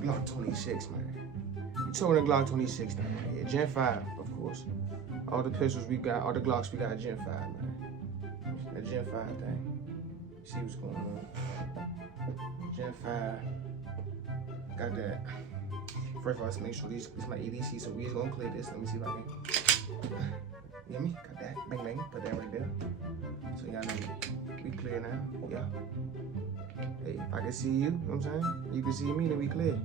Glock 26, man. You toting a Glock 26 now, man. Yeah, Gen 5, of course. All the pistols we got, all the Glocks we got, Gen 5, man. That Gen 5 thing. See what's going on. Gen 5. Got that. First of all, let's make sure this is my EDC, so we just gonna clear this. Let me see if I can. You hear me? Got that. Bang, bang. Put that right there. So y'all know we clear now. Yeah. Hey, if I can see you, know what I'm saying? You can see me, then we clear.